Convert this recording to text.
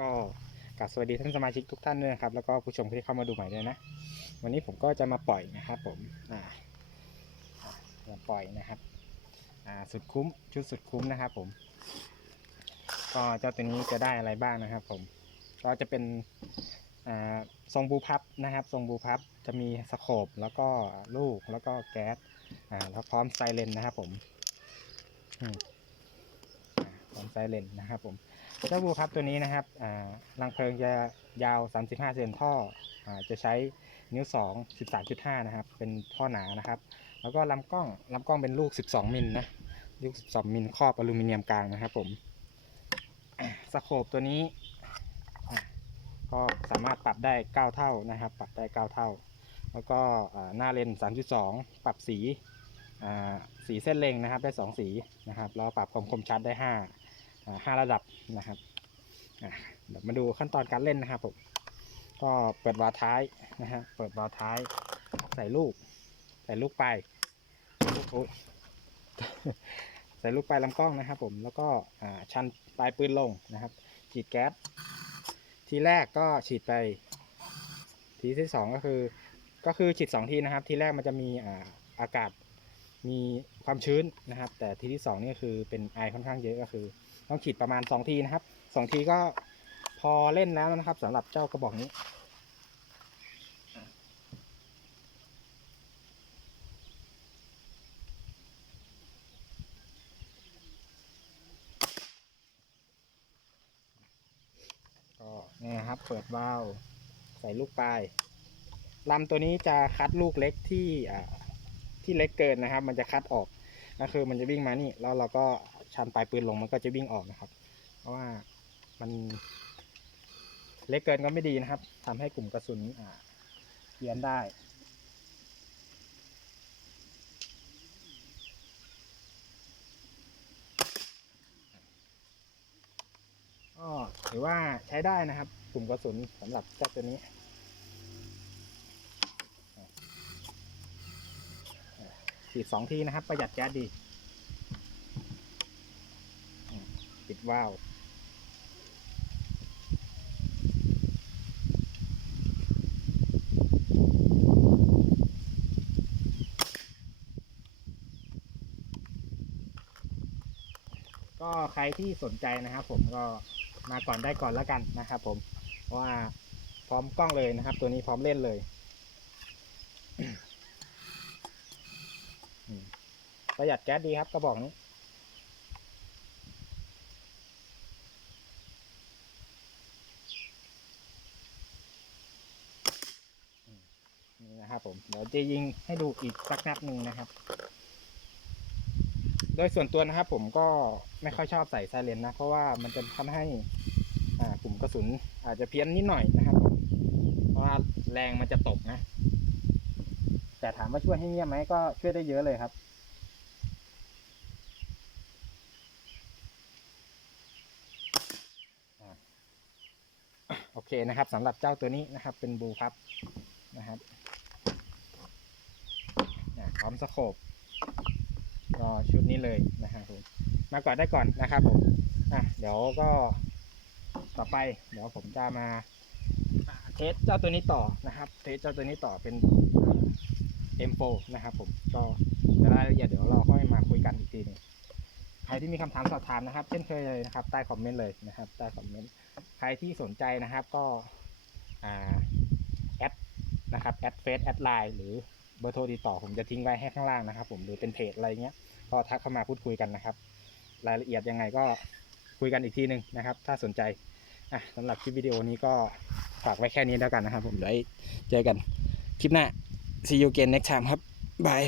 ก็กราบสวัสดีท่านสมาชิกทุกท่านด้วยนะครับ แล้วก็ผู้ชมที่เข้ามาดูใหม่ด้วยนะ วันนี้ผมก็จะมาปล่อยนะครับผมอ่าอ่ามาปล่อยนะครับอ่าสุดคุ้มชุดสุดคุ้มนะครับผม ก็เจ้าตัวนี้จะได้อะไรบ้างนะครับ ผม ก็จะเป็นอ่าทรงบูพับนะครับ ทรงบูพับจะมีสโคปแล้วก็ลูกแล้วก็แก๊สอ่าแล้วพร้อมไซเรนนะครับผม อืมไซเรนนะครับผมเจ้าบูพับตัวนี้นะครับรังเพลิงจะยาว 35 เซนท่ออจะใช้นิ้ว 2 13.5 นะครับ เป็นท่อหนานะครับ แล้วก็ลำกล้องลำกล้องเป็นลูก 12 มิลนะลูก 12 มิลครอบอลูมิเนียมกลางนะครับผมสโคปตัวนี้ก็สามารถปรับได้ 9 เท่านะครับ ปรับได้ 9 เท่า แล้วก็หน้าเลนส์3.2 ปรับสีสีเส้นเล็งนะครับได้ 2 สีนะครับแล้วปรับความคมชัดได้ 5 อ่าระดับนะครับเดี๋ยวมาดูขั้นตอนการเล่นนะครับผมก็เปิดวาล์วท้ายนะฮะเปิดวาล์วท้าย ใส่ลูก ใส่ลูกไปโอ๊ยใส่ลูกไปลายลำกล้องนะครับ ผมแล้วก็ชันปลายปืนลงนะครับ ฉีดแก๊สทีแรกก็ฉีดไป ทีที่สองก็คือ ก็คือฉีดสองทีนะครับ ทีแรกมันจะมีอากาศมีความชื้นนะครับ แต่ทีที่สองนี่คือเป็นไอค่อนข้างเยอะก็คือ ต้องฉีดประมาณสองทีนะครับสองทีก็พอเล่นแล้วนะครับสำหรับเจ้ากระบอกนี้ก็นี่ครับ เปิดวาล์วใส่ลูกปลายลำตัวนี้จะคัดลูกเล็กที่ที่เล็กเกินนะครับ มันจะคัดออก ก็คือมันจะวิ่งมานี่แล้วเราก็ชันปลายปืนลงมันก็จะวิ่งออกนะครับ เพราะว่ามันเล็กเกินก็ไม่ดีนะครับทำให้กลุ่มกระสุนอ่าเพี้ยนได้ ก็ถือว่าใช้ได้นะครับ กลุ่มกระสุนสำหรับเจ้าตัวนี้ ฉีดสองทีนะครับ ประหยัดแก๊สดี ปิดวาล์วก็ใครที่สนใจนะครับ ผมก็มาก่อนได้ก่อนแล้วกันนะครับ ผมว่าพร้อมกล้องเลยนะครับ ตัวนี้พร้อมเล่นเลย อืม ประหยัดแก๊สดีครับกระบอกนี้ นี่นะครับผม เดี๋ยวจะยิงให้ดูอีกสักนัดหนึ่งนะครับ โดยส่วนตัวนะครับผมก็ไม่ค่อยชอบใส่ไซเรนนะ เพราะว่ามันจะทำให้อ่ากลุ่มกระสุนอาจจะเพี้ยนนิดหน่อยนะครับ เพราะว่าแรงมันจะตกนะ แต่ถามว่าช่วยให้เงียบไหมก็ช่วยได้เยอะเลยครับ อ่าโอ เคนะครับสำหรับเจ้าตัวนี้นะครับ เป็นบูครับนะครับพร้อมสโคปก็ชุดนี้เลยนะครับผมมาก่อนได้ก่อนนะครับผมอะเดี๋ยวก็ต่อไป เดี๋ยวผมจะมาเทสเจ้าตัวนี้ต่อนะครับเทสเจ้าตัวนี้ต่อเป็น M4 นะครับผมก็รายละเอียดเดี๋ยวเราค่อยมาคุยกันอีกทีหนึง ใครที่มีคำถามสอบถามนะครับ เช่นเคยเลยนะครับ ใต้คอมเมนต์เลยนะครับใต้คอมเมนต์ใครที่สนใจนะครับก็อ่าแอดนะครับแอดเฟซแอดไลน์หรือเบอร์โทรติดต่อผมจะทิ้งไว้ให้ข้างล่างนะครับ ผมหรือเป็นเพจอะไรเงี้ยก็ทักเข้ามาพูดคุยกันนะครับ รายละเอียดยังไงก็คุยกันอีกทีหนึ่งนะครับ ถ้าสนใจอะสำหรับคลิปวิดีโอนี้ก็ฝากไว้แค่นี้แล้วกันนะครับ ผมเดี๋ยวเจอกันคลิปหน้า see you again next time ครับบาย